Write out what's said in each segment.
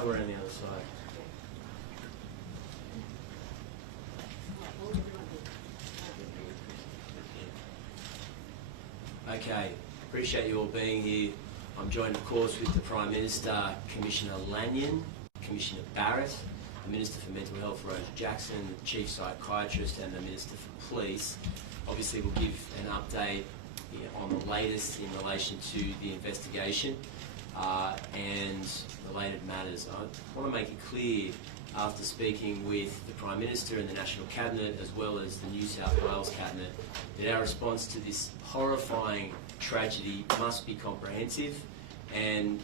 come around the other side. Okay, appreciate you all being here. I'm joined, of course, with the Prime Minister, Commissioner Lanyon, Commissioner Barrett, the Minister for Mental Health, Roger Jackson, the Chief Psychiatrist, and the Minister for Police. Obviously, we'll give an update on the latest in relation to the investigation and related matters. I want to make it clear, after speaking with the Prime Minister and the National Cabinet, as well as the New South Wales Cabinet, that our response to this horrifying tragedy must be comprehensive and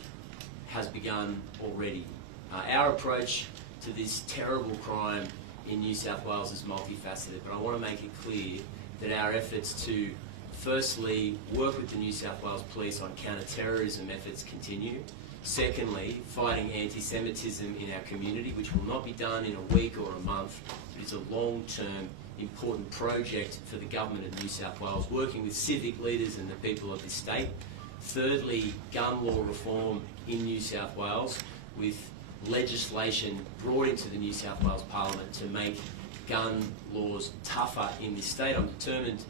has begun already. Our approach to this terrible crime in New South Wales is multifaceted, but I want to make it clear that our efforts to firstly work with the New South Wales Police on counterterrorism efforts continue. Secondly, fighting anti-Semitism in our community, which will not be done in a week or a month, but it's a long-term important project for the Government of New South Wales, working with civic leaders and the people of this state. Thirdly, gun law reform in New South Wales, with legislation brought into the New South Wales Parliament to make gun laws tougher in this state. I'm determined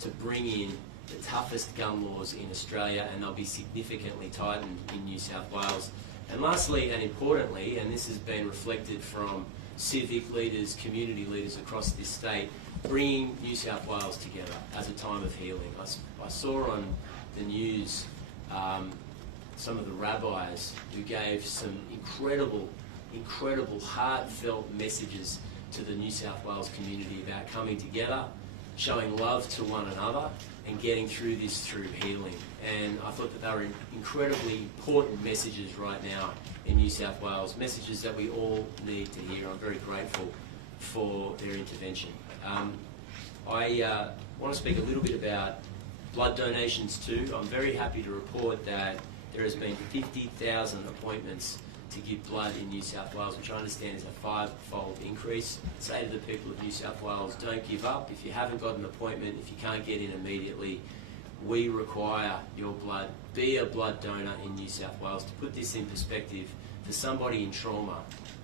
to bring in the toughest gun laws in Australia, and they'll be significantly tightened in New South Wales. And lastly, and importantly, and this has been reflected from civic leaders, community leaders across this state, bringing New South Wales together as a time of healing. I saw on the news some of the rabbis who gave some incredible heartfelt messages to the New South Wales community about coming together, showing love to one another, and getting through this through healing. And I thought that they were incredibly important messages right now in New South Wales, messages that we all need to hear. I'm very grateful for their intervention. I want to speak a little bit about blood donations too. I'm very happy to report that there has been 50,000 appointments to give blood in New South Wales, which I understand is a 5-fold increase. Say to the people of New South Wales, don't give up. If you haven't got an appointment, if you can't get in immediately, we require your blood. Be a blood donor in New South Wales. To put this in perspective, for somebody in trauma,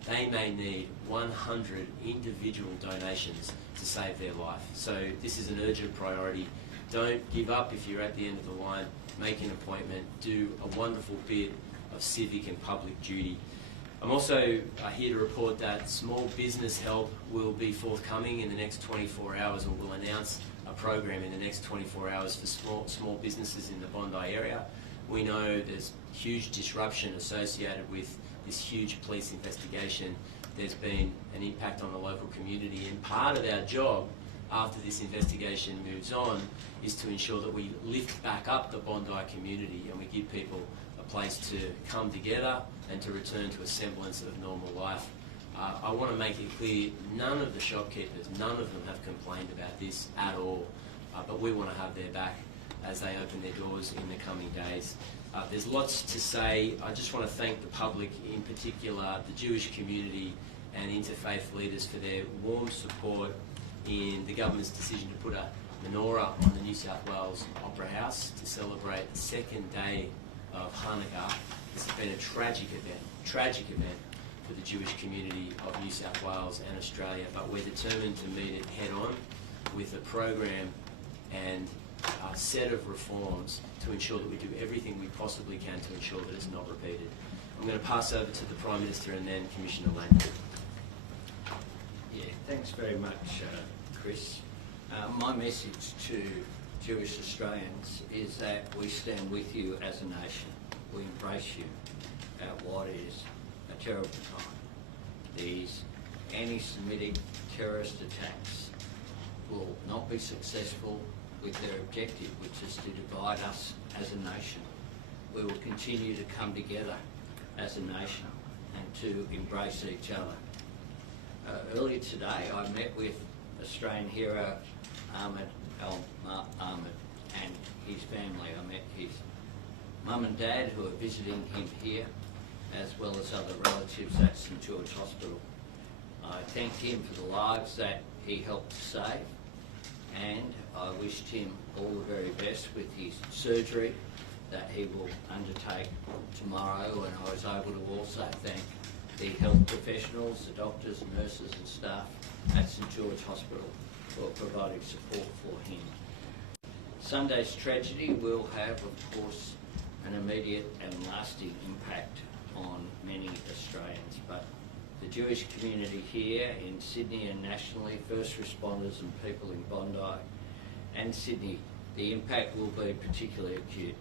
they may need 100 individual donations to save their life. So this is an urgent priority. Don't give up if you're at the end of the line. Make an appointment. Do a wonderful bit of civic and public duty. I'm also here to report that small business help will be forthcoming in the next 24 hours, or we'll announce a program in the next 24 hours for small businesses in the Bondi area. We know there's huge disruption associated with this huge police investigation. There's been an impact on the local community, and part of our job after this investigation moves on is to ensure that we lift back up the Bondi community and we give people a place to come together and to return to a semblance of normal life. I want to make it clear, none of the shopkeepers, none of them have complained about this at all, but we want to have their back as they open their doors in the coming days. There's lots to say. I just want to thank the public, in particular the Jewish community and interfaith leaders, for their warm support in the government's decision to put a menorah on the New South Wales Opera House to celebrate the second day of Hanukkah. This has been a tragic event for the Jewish community of New South Wales and Australia, but we're determined to meet it head on with a program and a set of reforms to ensure that we do everything we possibly can to ensure that it's not repeated. I'm going to pass over to the Prime Minister and then Commissioner Lanyon. Yeah, thanks very much, Chris. My message to Jewish Australians is that we stand with you as a nation. We embrace you at what is a terrible time. These anti-Semitic terrorist attacks will not be successful with their objective, which is to divide us as a nation. We will continue to come together as a nation and to embrace each other. Earlier today, I met with Australian hero Ahmed Ahmed and his family. I met his mum and dad, who are visiting him here, as well as other relatives at St George Hospital. I thanked him for the lives that he helped to save, and I wished him all the very best with his surgery that he will undertake tomorrow. And I was able to also thank the health professionals, the doctors, nurses and staff at St George Hospital for providing support for him. Sunday's tragedy will have, of course, an immediate and lasting impact on many Australians, but the Jewish community here in Sydney and nationally, first responders and people in Bondi and Sydney, the impact will be particularly acute.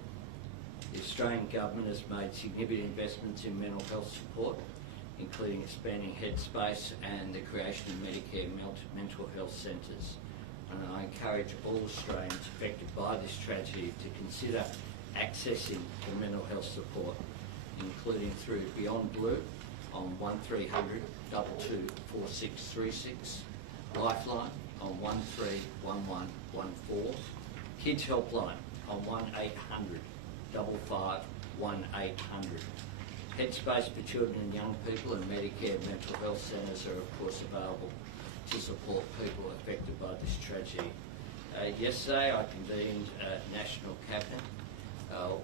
The Australian government has made significant investments in mental health support, including expanding headspace and the creation of Medicare mental health centres. And I encourage all Australians affected by this tragedy to consider accessing the mental health support, including through Beyond Blue on 1300 22 4636, Lifeline on 131114, Kids Helpline on 1800 55 1800. Headspace for children and young people and Medicare mental health centres are of course available to support people affected by this tragedy. Yesterday I convened National Cabinet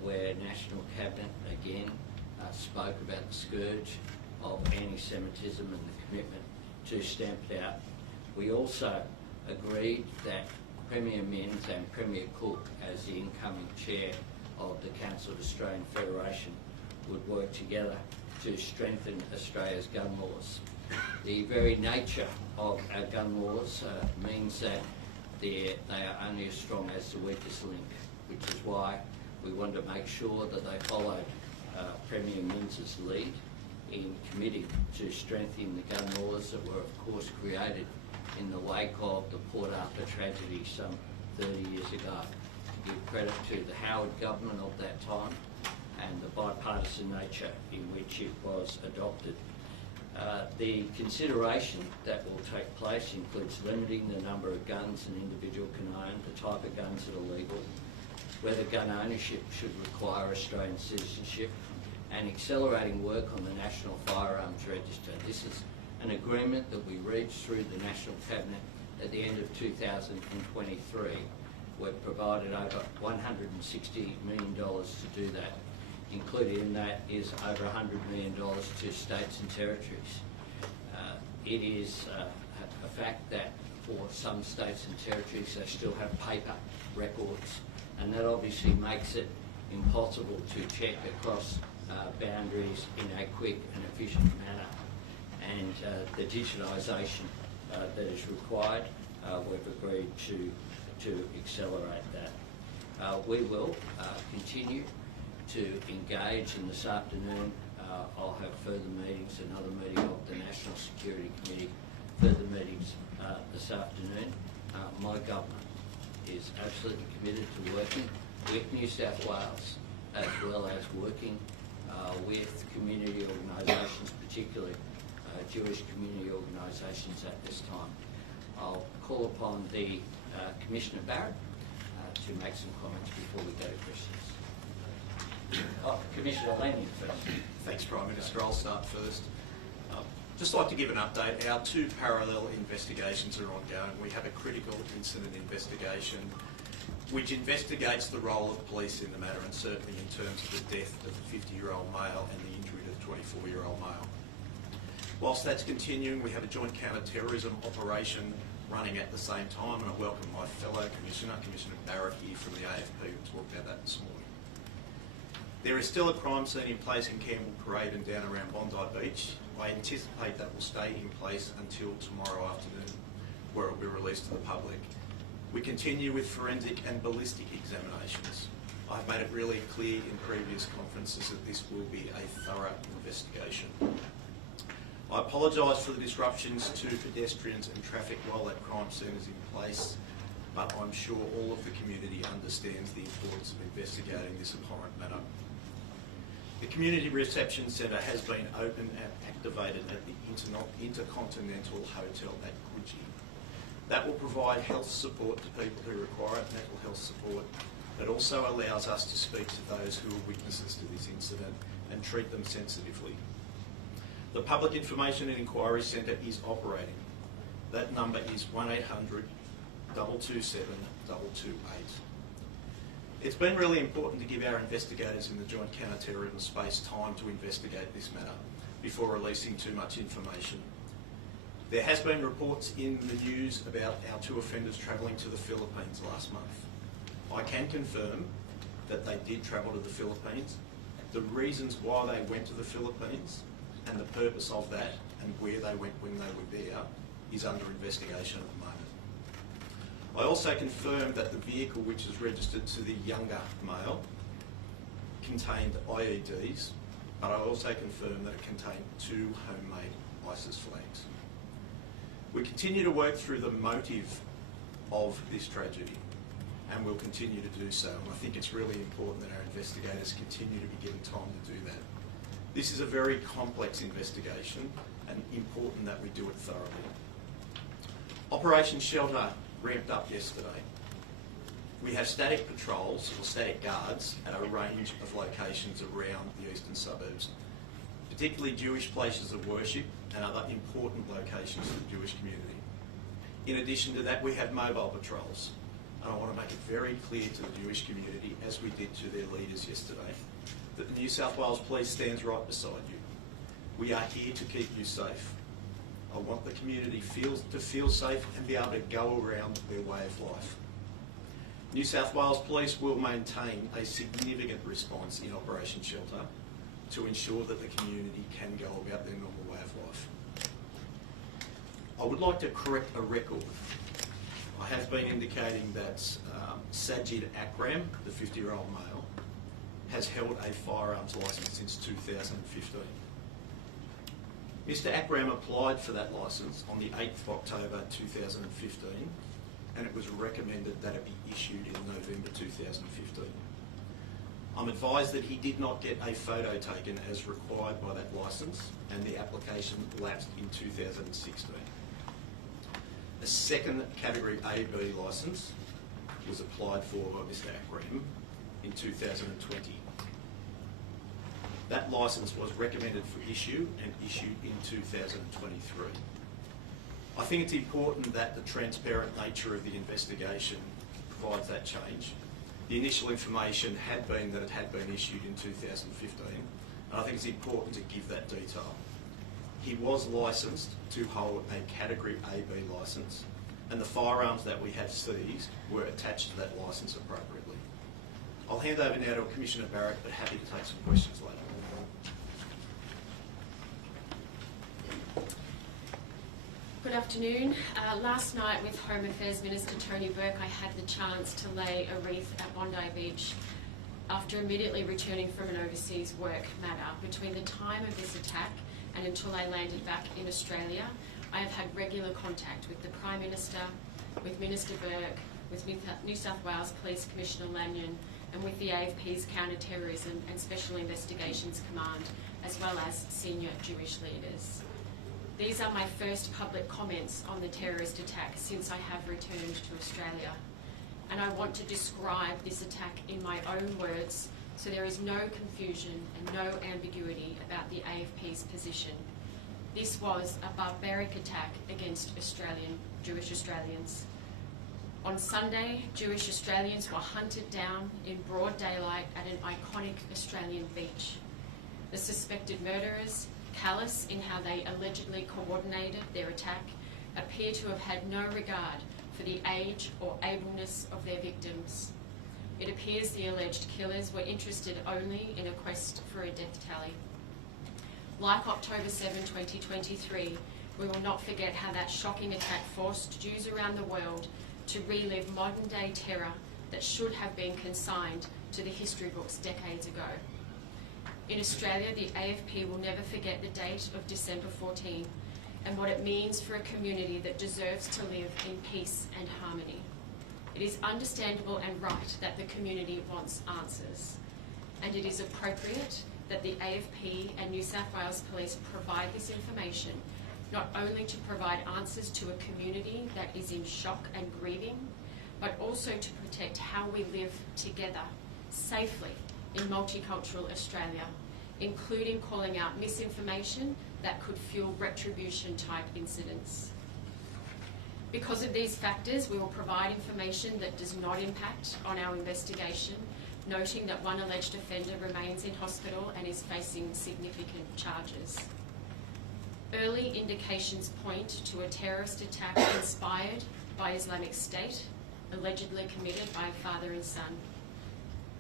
where National Cabinet again spoke about the scourge of anti-Semitism and the commitment to stamp it out. We also agreed that Premier Minns and Premier Cook, as the incoming chair of the Council of Australian Federation, would work together to strengthen Australia's gun laws. The very nature of our gun laws means that they are only as strong as the weakest link, which is why we wanted to make sure that they followed Premier Minns' lead in committing to strengthening the gun laws that were of course created in the wake of the Port Arthur tragedy some 30 years ago. To give credit to the Howard government of that time and the bipartisan nature in which it was adopted. The consideration that will take place includes limiting the number of guns an individual can own, the type of guns that are legal, whether gun ownership should require Australian citizenship, and accelerating work on the National Firearms Register. This is an agreement that we reached through the National Cabinet at the end of 2023. We've provided over $160 million to do that. Included in that is over $100 million to states and territories. It is a fact that for some states and territories they still have paper records, and that obviously makes it impossible to check across boundaries in a quick and efficient manner. And the digitalisation that is required, we've agreed to accelerate that. We will continue to engage, and this afternoon I'll have further meetings, another meeting of the National Security Committee, further meetings this afternoon. My government is absolutely committed to working with New South Wales as well as working with community organisations, particularly Jewish community organisations at this time. I'll call upon the Commissioner Barrett to make some comments before we go to questions. Commissioner Lanyon first. Thanks, Prime Minister. I'll start first. Just like to give an update. Our two parallel investigations are ongoing. We have a critical incident investigation which investigates the role of police in the matter, and certainly in terms of the death of the 50-year-old male and the injury to the 24-year-old male. Whilst that's continuing, we have a joint counter-terrorism operation running at the same time, and I welcome my fellow Commissioner, Commissioner Barrett, here from the AFP to talk about that this morning. There is still a crime scene in place in Campbell Parade and down around Bondi Beach. I anticipate that will stay in place until tomorrow afternoon, where it will be released to the public. We continue with forensic and ballistic examinations. I've made it really clear in previous conferences that this will be a thorough investigation. I apologise for the disruptions to pedestrians and traffic while that crime scene is in place, but I'm sure all of the community understands the importance of investigating this abhorrent matter. The Community Reception Centre has been opened and activated at the Intercontinental Hotel at Coogee. That will provide health support to people who require mental health support, but also allows us to speak to those who are witnesses to this incident and treat them sensitively. The Public Information and Inquiry Centre is operating. That number is 1800 227 228. It's been really important to give our investigators in the joint counter-terrorism space time to investigate this matter, before releasing too much information. There has been reports in the news about our two offenders travelling to the Philippines last month. I can confirm that they did travel to the Philippines. The reasons why they went to the Philippines and the purpose of that and where they went when they were there is under investigation at the moment. I also confirmed that the vehicle, which is registered to the younger male, contained IEDs, but I also confirmed that it contained 2 homemade ISIS flags. We continue to work through the motive of this tragedy, and we'll continue to do so. And I think it's really important that our investigators continue to be given time to do that. This is a very complex investigation, and important that we do it thoroughly. Operation Shelter ramped up yesterday. We have static patrols or static guards at a range of locations around the eastern suburbs, particularly Jewish places of worship and other important locations for the Jewish community. In addition to that, we have mobile patrols. And I want to make it very clear to the Jewish community, as we did to their leaders yesterday, that the New South Wales Police stands right beside you. We are here to keep you safe. I want the community to feel safe and be able to go around their way of life. New South Wales Police will maintain a significant response in Operation Shelter to ensure that the community can go about their normal way of life. I would like to correct a record. I have been indicating that Sajid Akram, the 50-year-old male, has held a firearms licence since 2015. Mr Akram applied for that licence on the 8th of October 2015, and it was recommended that it be issued in November 2015. I'm advised that he did not get a photo taken as required by that licence, and the application lapsed in 2016. A second Category AB licence was applied for by Mr Akram in 2020. That licence was recommended for issue and issued in 2023. I think it's important that the transparent nature of the investigation provides that change. The initial information had been that it had been issued in 2015, and I think it's important to give that detail. He was licensed to hold a Category AB licence, and the firearms that we have seized were attached to that licence appropriately. I'll hand over now to Commissioner Barrett, but happy to take some questions later. Good afternoon. Last night with Home Affairs Minister Tony Burke, I had the chance to lay a wreath at Bondi Beach after immediately returning from an overseas work matter. Between the time of this attack and until I landed back in Australia, I have had regular contact with the Prime Minister, with Minister Burke, with New South Wales Police Commissioner Lanyon, and with the AFP's Counterterrorism and Special Investigations Command, as well as senior Jewish leaders. These are my first public comments on the terrorist attack since I have returned to Australia. And I want to describe this attack in my own words so there is no confusion and no ambiguity about the AFP's position. This was a barbaric attack against Jewish Australians. On Sunday, Jewish Australians were hunted down in broad daylight at an iconic Australian beach. The suspected murderers, callous in how they allegedly coordinated their attack, appear to have had no regard for the age or ableness of their victims. It appears the alleged killers were interested only in a quest for a death tally. Like October 7, 2023, we will not forget how that shocking attack forced Jews around the world to relive modern-day terror that should have been consigned to the history books decades ago. In Australia, the AFP will never forget the date of December 14 and what it means for a community that deserves to live in peace and harmony. It is understandable and right that the community wants answers, and it is appropriate that the AFP and New South Wales Police provide this information, not only to provide answers to a community that is in shock and grieving, but also to protect how we live together safely in multicultural Australia, including calling out misinformation that could fuel retribution-type incidents. Because of these factors, we will provide information that does not impact on our investigation, noting that one alleged offender remains in hospital and is facing significant charges. Early indications point to a terrorist attack inspired by Islamic State, allegedly committed by a father and son.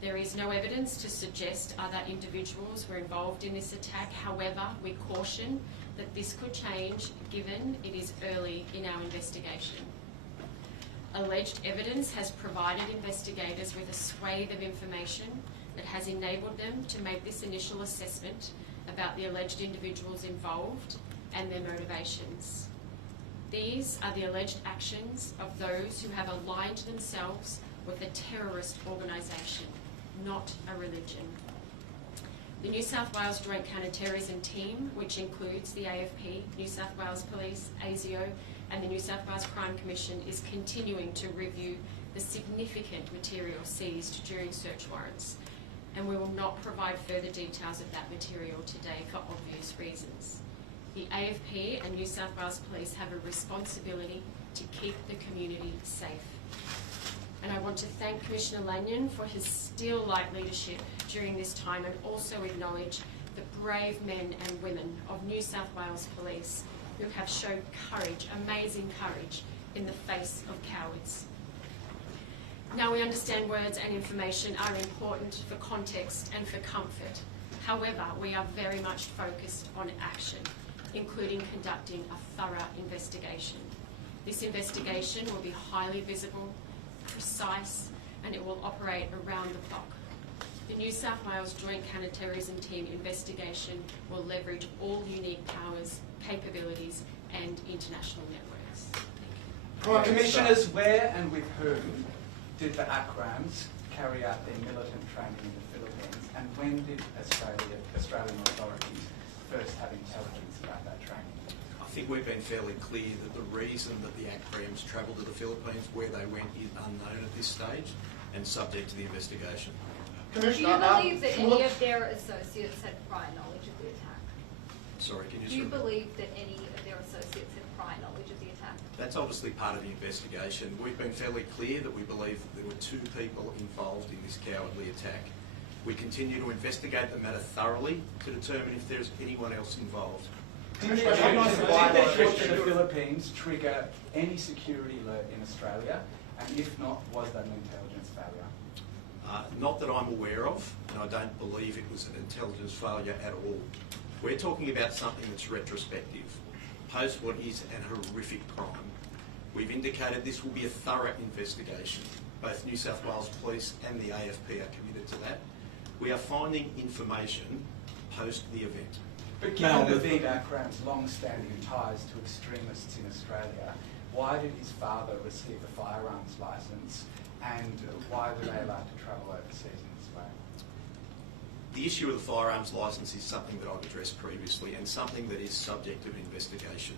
There is no evidence to suggest other individuals were involved in this attack. However, we caution that this could change given it is early in our investigation. Alleged evidence has provided investigators with a swathe of information that has enabled them to make this initial assessment about the alleged individuals involved and their motivations. These are the alleged actions of those who have aligned themselves with a terrorist organisation, not a religion. The New South Wales Joint Counterterrorism Team, which includes the AFP, New South Wales Police, ASIO, and the New South Wales Crime Commission, is continuing to review the significant material seized during search warrants, and we will not provide further details of that material today for obvious reasons. The AFP and New South Wales Police have a responsibility to keep the community safe. And I want to thank Commissioner Lanyon for his steel-like leadership during this time, and also acknowledge the brave men and women of New South Wales Police who have shown courage, amazing courage, in the face of cowards. Now, we understand words and information are important for context and for comfort. However, we are very much focused on action, including conducting a thorough investigation. This investigation will be highly visible, precise, and it will operate around the clock. The New South Wales Joint Counterterrorism Team investigation will leverage all unique powers, capabilities, and international networks. Thank you. Commissioners, where and with whom did the ACRAMs carry out their militant training in the Philippines, and when did Australian authorities first have intelligence about that training? I think we've been fairly clear that the reason that the ACRAMs travelled to the Philippines, where they went, is unknown at this stage and subject to the investigation. Do you believe that any of their associates had prior knowledge of the attack? Sorry, can you Do you believe that any of their associates had prior knowledge of the attack? That's obviously part of the investigation. We've been fairly clear that we believe that there were 2 people involved in this cowardly attack. We continue to investigate the matter thoroughly to determine if there's anyone else involved. Did the trip to the Philippines trigger any security alert in Australia, and if not, was that an intelligence failure? Not that I'm aware of, and I don't believe it was an intelligence failure at all. We're talking about something that's retrospective, post what is an horrific crime. We've indicated this will be a thorough investigation. Both New South Wales Police and the AFP are committed to that. We are finding information post the event. But given the big ACRAM's long-standing ties to extremists in Australia, why did his father receive a firearms licence, and why were they allowed to travel overseas in this way? The issue of the firearms licence is something that I've addressed previously, and something that is subject of investigation.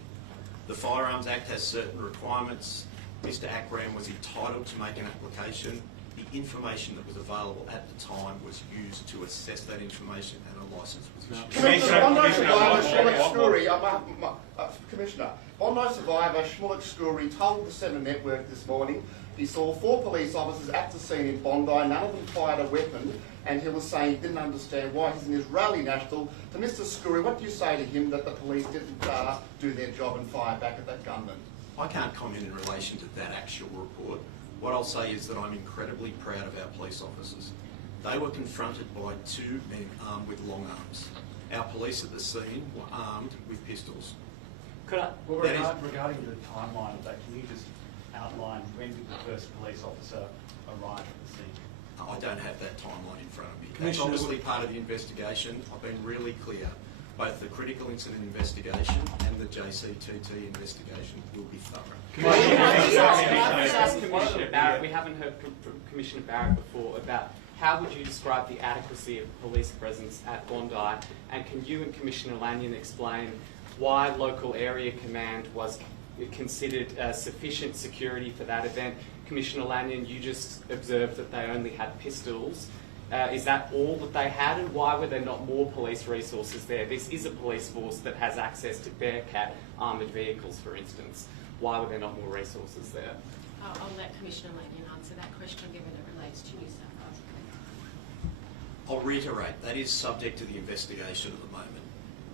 The Firearms Act has certain requirements. Mr ACRAM was entitled to make an application. The information that was available at the time was used to assess that information, and a licence was issued. Commissioner, Bondi survivor Schmulik Scourie, Commissioner, Bondi survivor Schmulik Scourie told the Centre Network this morning he saw 4 police officers at the scene in Bondi, none of them fired a weapon, and he was saying he didn't understand why. He's an Israeli national. To Mr Scourie, what do you say to him that the police didn't do their job and fire back at that gunman? I can't comment in relation to that actual report. What I'll say is that I'm incredibly proud of our police officers. They were confronted by 2 men armed with long arms. Our police at the scene were armed with pistols. Regarding the timeline of that, can you just outline when did the first police officer arrive at the scene? I don't have that timeline in front of me. That's obviously part of the investigation. I've been really clear. Both the critical incident investigation and the JCTT investigation will be thorough. Commissioner Barrett, we haven't heard from Commissioner Barrett before about how would you describe the adequacy of police presence at Bondi, and can you and Commissioner Lanyon explain why local area command was considered sufficient security for that event? Commissioner Lanyon, you just observed that they only had pistols. Is that all that they had, and why were there not more police resources there? This is a police force that has access to Bearcat armoured vehicles, for instance. Why were there not more resources there? I'll let Commissioner Lanyon answer that question, given it relates to New South Wales. I'll reiterate, that is subject to the investigation at the moment.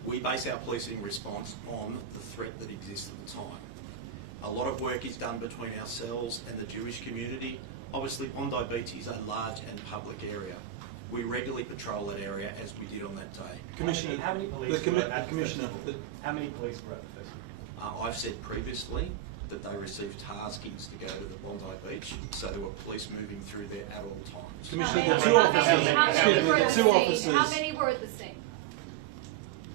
We base our policing response on the threat that exists at the time. A lot of work is done between ourselves and the Jewish community. Obviously, Bondi Beach is a large and public area. We regularly patrol that area as we did on that day. Commissioner, how many police were at the festival? How many police were at the festival? I've said previously that they received taskings to go to the Bondi Beach, so there were police moving through there at all times. Commissioner, the two officers. How many were at the scene?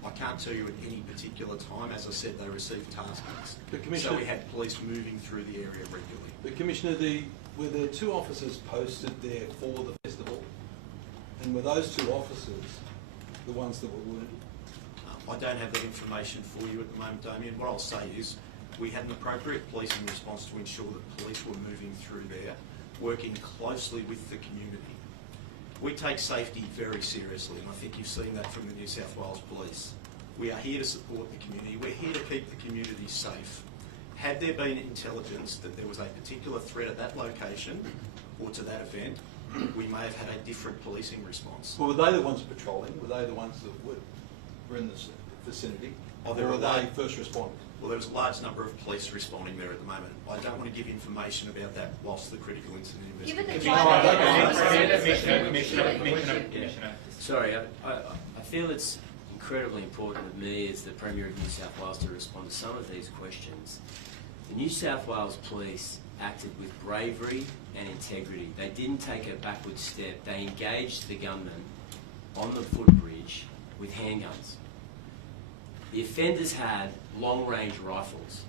I can't tell you at any particular time. As I said, they received taskings. But Commissioner, so we had police moving through the area regularly. But Commissioner, were there two officers posted there for the festival? And were those two officers the ones that were wounded? I don't have that information for you at the moment, Damien. What I'll say is we had an appropriate policing response to ensure that police were moving through there, working closely with the community. We take safety very seriously, and I think you've seen that from the New South Wales Police. We are here to support the community. We're here to keep the community safe. Had there been intelligence that there was a particular threat at that location or to that event, we may have had a different policing response. Well, were they the ones patrolling? Were they the ones that were in the vicinity? Oh, or were they first responders? Well, there was a large number of police responding there at the moment. I don't want to give information about that whilst the critical incident investigation. Commissioner. Sorry, I feel it's incredibly important of me as the Premier of New South Wales to respond to some of these questions. The New South Wales Police acted with bravery and integrity. They didn't take a backward step. They engaged the gunman on the footbridge with handguns. The offenders had long-range rifles,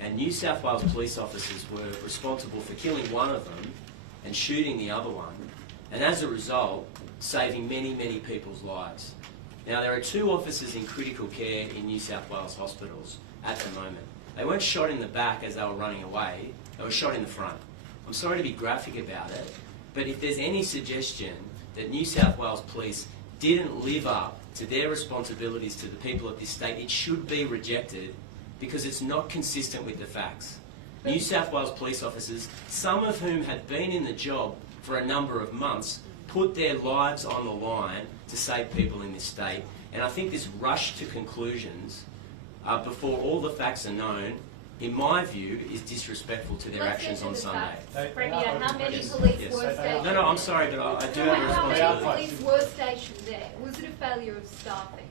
and New South Wales police officers were responsible for killing one of them and shooting the other one, and as a result, saving many, many people's lives. Now, there are two officers in critical care in New South Wales hospitals at the moment. They weren't shot in the back as they were running away, they were shot in the front. I'm sorry to be graphic about it, but if there's any suggestion that New South Wales police didn't live up to their responsibilities to the people of this state, it should be rejected because it's not consistent with the facts. New South Wales police officers, some of whom had been in the job for a number of months, put their lives on the line to save people in this state. And I think this rush to conclusions before all the facts are known, in my view, is disrespectful to their actions on Sunday. Premier, how many police were stationed? No, I'm sorry, but I do have a responsibility. How many police were stationed there? Was it a failure of staffing?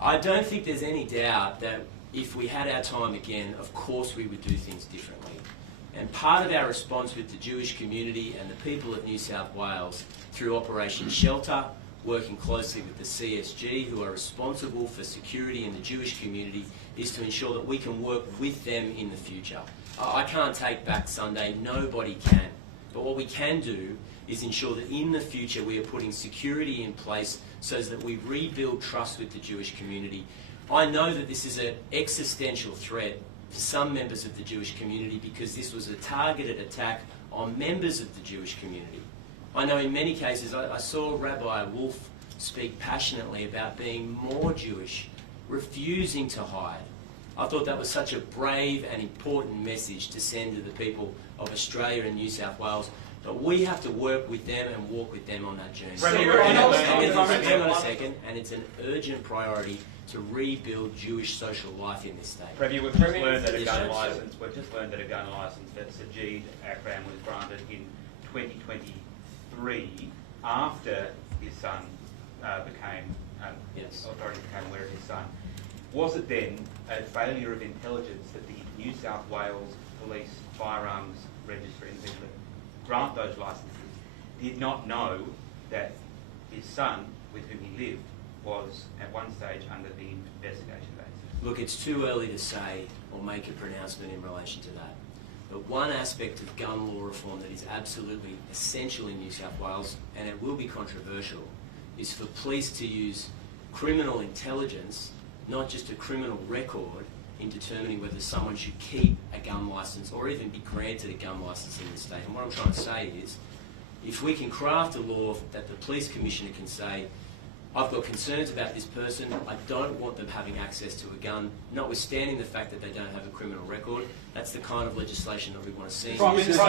I don't think there's any doubt that if we had our time again, of course we would do things differently. And part of our response with the Jewish community and the people of New South Wales through Operation Shelter, working closely with the CSG, who are responsible for security in the Jewish community, is to ensure that we can work with them in the future. I can't take back Sunday, nobody can. But what we can do is ensure that in the future we are putting security in place so that we rebuild trust with the Jewish community. I know that this is an existential threat for some members of the Jewish community because this was a targeted attack on members of the Jewish community. I know in many cases, I saw Rabbi Wolf speak passionately about being more Jewish, refusing to hide. I thought that was such a brave and important message to send to the people of Australia and New South Wales. But we have to work with them and walk with them on that journey. Hang on a second, and it's an urgent priority to rebuild Jewish social life in this state. Premier, we've just learned that a gun licence that Sajid Akram was granted in 2023 after his son authorities became aware of his son. Was it then a failure of intelligence that the New South Wales Police Firearms Registry and people that grant those licences did not know that his son, with whom he lived, was at one stage under the investigation basis? Look, it's too early to say or make a pronouncement in relation to that. But one aspect of gun law reform that is absolutely essential in New South Wales, and it will be controversial, is for police to use criminal intelligence, not just a criminal record, in determining whether someone should keep a gun licence or even be granted a gun licence in the state. And what I'm trying to say is, if we can craft a law that the police commissioner can say, I've got concerns about this person, I don't want them having access to a gun, notwithstanding the fact that they don't have a criminal record, that's the kind of legislation that we want to see. Prime Minister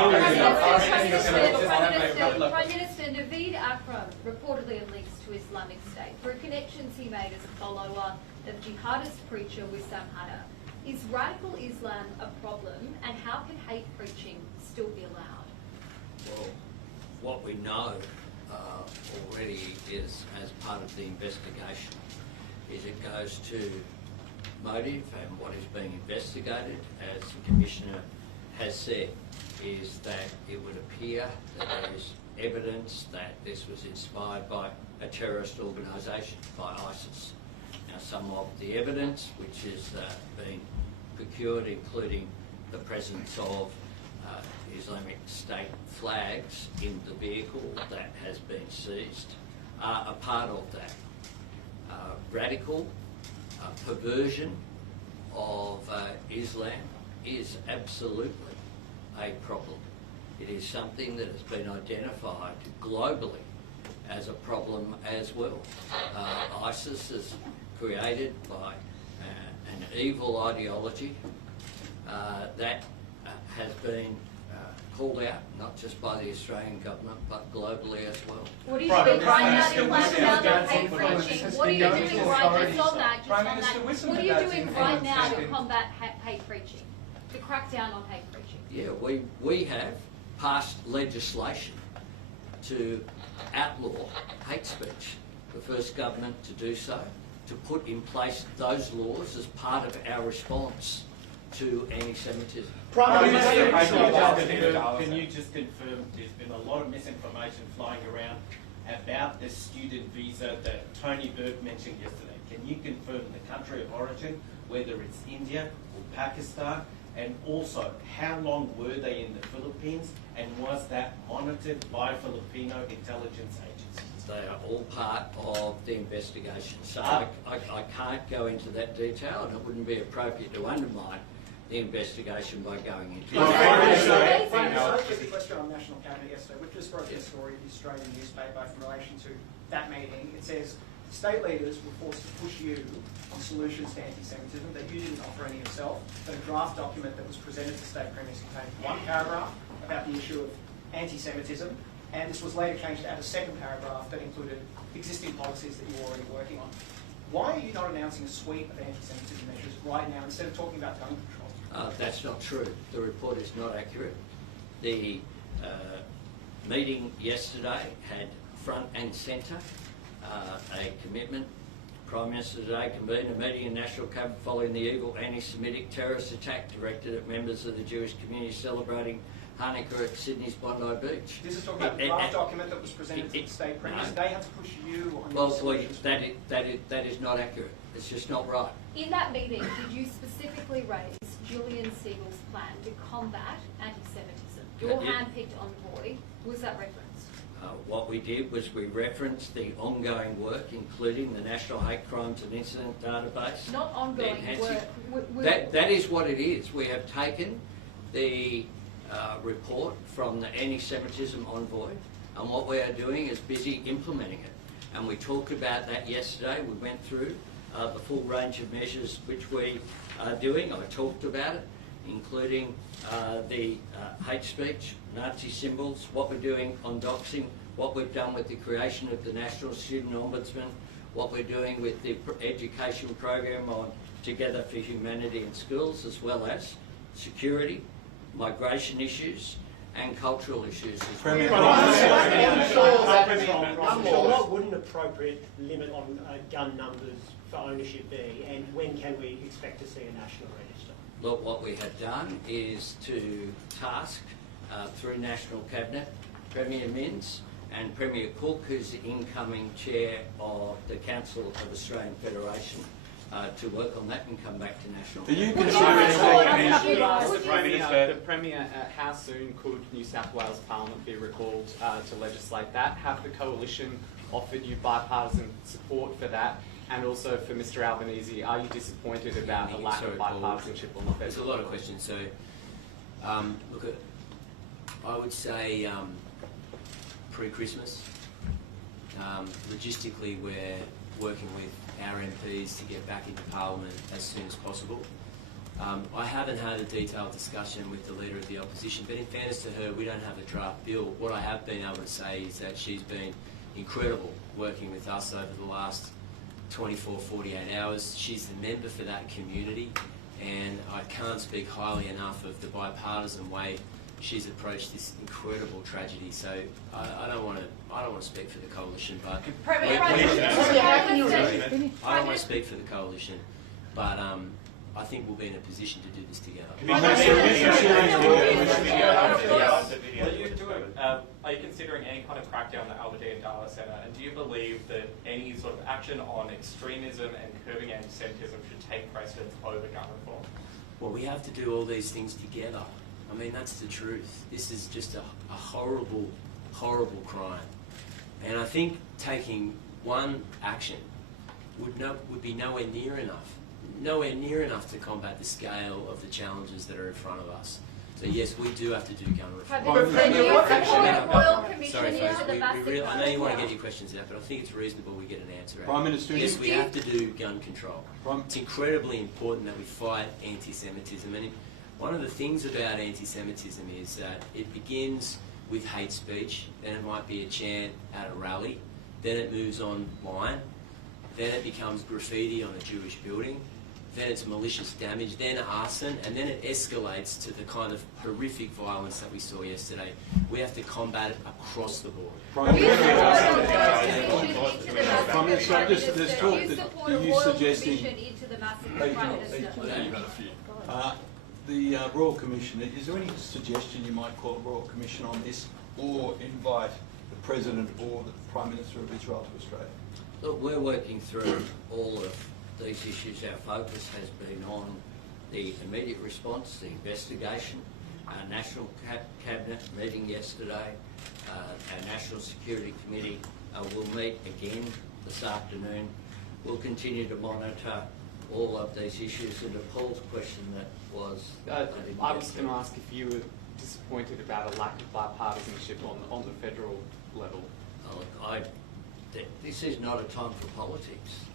Naveed Akram reportedly links to Islamic State through connections he made as a follower of jihadist preacher Wissam Hadda. Is radical Islam a problem, and how can hate preaching still be allowed? Well, what we know already is, as part of the investigation, is it goes to motive, and what is being investigated, as the Commissioner has said, is that it would appear that there is evidence that this was inspired by a terrorist organisation, by ISIS. Now, some of the evidence which is being procured, including the presence of Islamic State flags in the vehicle that has been seized, are a part of that. Radical perversion of Islam is absolutely a problem. It is something that has been identified globally as a problem as well. ISIS is created by an evil ideology that has been called out, not just by the Australian government, but globally as well. What are you doing right now to clamp down on hate preaching? What are you doing right now, what are you doing right now to combat hate preaching, to crack down on hate preaching? Yeah, we have passed legislation to outlaw hate speech. The first government to do so, to put in place those laws as part of our response to anti-Semitism. Prime Minister, can you just confirm there's been a lot of misinformation flying around about the student visa that Tony Burke mentioned yesterday? Can you confirm the country of origin, whether it's India or Pakistan, and also how long were they in the Philippines, and was that monitored by Filipino intelligence agencies? They are all part of the investigation. So I can't go into that detail, and it wouldn't be appropriate to undermine the investigation by going into it. I asked a question on National Cabinet yesterday. We've just broken a story of the Australian newspaper in relation to that meeting. It says state leaders were forced to push you on solutions to anti-Semitism, that you didn't offer any yourself, that a draft document that was presented to state premiers contained one paragraph about the issue of anti-Semitism, and this was later changed to add a second paragraph that included existing policies that you were already working on. Why are you not announcing a suite of anti-Semitism measures right now instead of talking about gun control? That's not true. The report is not accurate. The meeting yesterday had front and centre a commitment. Prime Minister today convened a meeting in National Cabinet following the evil anti-Semitic terrorist attack directed at members of the Jewish community celebrating Hanukkah at Sydney's Bondi Beach. This is talking about the draft document that was presented to the state premiers. They had to push you on your solutions. That is not accurate. It's just not right. In that meeting, did you specifically raise Julian Siegel's plan to combat anti-Semitism? Your hand-picked envoy, was that referenced? What we did was we referenced the ongoing work, including the National Hate Crimes and Incident Database. Not ongoing work. That is what it is. We have taken the report from the anti-Semitism envoy, and what we are doing is busy implementing it. And we talked about that yesterday. We went through the full range of measures which we are doing. I talked about it, including the hate speech, Nazi symbols, what we're doing on doxing, what we've done with the creation of the National Student Ombudsman, what we're doing with the education program on Together for Humanity in schools, as well as security, migration issues and cultural issues as well. What would an appropriate limit on gun numbers for ownership be, and when can we expect to see a national register? Look, what we have done is to task through National Cabinet Premier Minns and Premier Cook, who's the incoming chair of the Council of Australian Federation, to work on that and come back to national. Do you the Premier, how soon could New South Wales Parliament be recalled to legislate that? Have the Coalition offered you bipartisan support for that? And also for Mr Albanese, are you disappointed about the lack of bipartisanship on the federal? There's a lot of questions. So, look, I would say pre-Christmas. Logistically, we're working with our MPs to get back into Parliament as soon as possible. I haven't had a detailed discussion with the Leader of the Opposition, but in fairness to her, we don't have a draft bill. What I have been able to say is that she's been incredible working with us over the last 24, 48 hours. She's the member for that community, and I can't speak highly enough of the bipartisan way she's approached this incredible tragedy. So I don't want to speak for the coalition, but I don't want to speak for the coalition, but I think we'll be in a position to do this together. Are you considering any kind of crackdown on the Aberdeen Data Centre, and do you believe that any sort of action on extremism and curbing anti-Semitism should take precedence over gun reform? Well, we have to do all these things together. I mean, that's the truth. This is just a horrible, horrible crime. And I think taking one action would be nowhere near enough to combat the scale of the challenges that are in front of us. So yes, we do have to do gun reform. Sorry, folks, I know you want to get your questions out, but I think it's reasonable we get an answer out. Prime Minister, yes, we have to do gun control. It's incredibly important that we fight anti-Semitism. And one of the things about anti-Semitism is that it begins with hate speech, then it might be a chant at a rally, then it moves online, then it becomes graffiti on a Jewish building, then it's malicious damage, then arson, and then it escalates to the kind of horrific violence that we saw yesterday. We have to combat it across the board. Prime Minister, there's talk that you're suggesting the Royal Commission. Is there any suggestion you might call a Royal Commission on this, or invite the President or the Prime Minister of Israel to Australia? Look, we're working through all of these issues. Our focus has been on the immediate response, the investigation, our National Cabinet meeting yesterday, our National Security Committee will meet again this afternoon. We'll continue to monitor all of these issues. And to Paul's question that was... I was going to ask if you were disappointed about a lack of bipartisanship on the federal level. This is not a time for politics.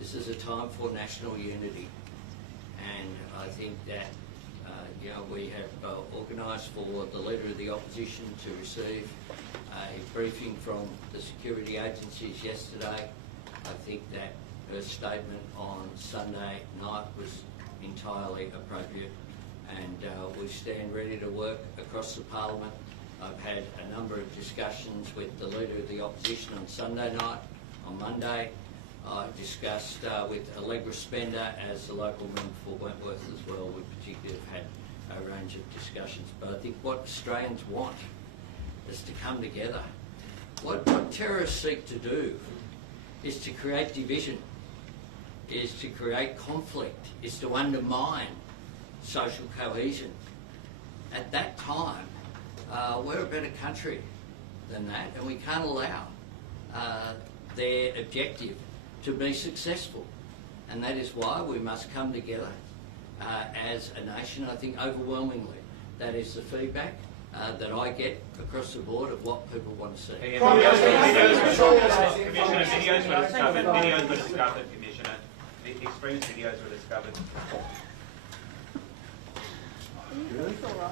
This is a time for national unity, and I think that we have organised for the Leader of the Opposition to receive a briefing from the security agencies yesterday. I think that her statement on Sunday night was entirely appropriate, and we stand ready to work across the Parliament. I've had a number of discussions with the Leader of the Opposition on Sunday night. On Monday, I discussed with Allegra Spender as the local member for Wentworth as well. We particularly have had a range of discussions. But I think what Australians want is to come together. What terrorists seek to do is to create division, is to create conflict, is to undermine social cohesion. At that time, we're a better country than that, and we can't allow their objective to be successful. And that is why we must come together as a nation. I think overwhelmingly that is the feedback that I get across the board of what people want to see. Commissioner, videos were discovered, Commissioner. The extremist videos were discovered. Really?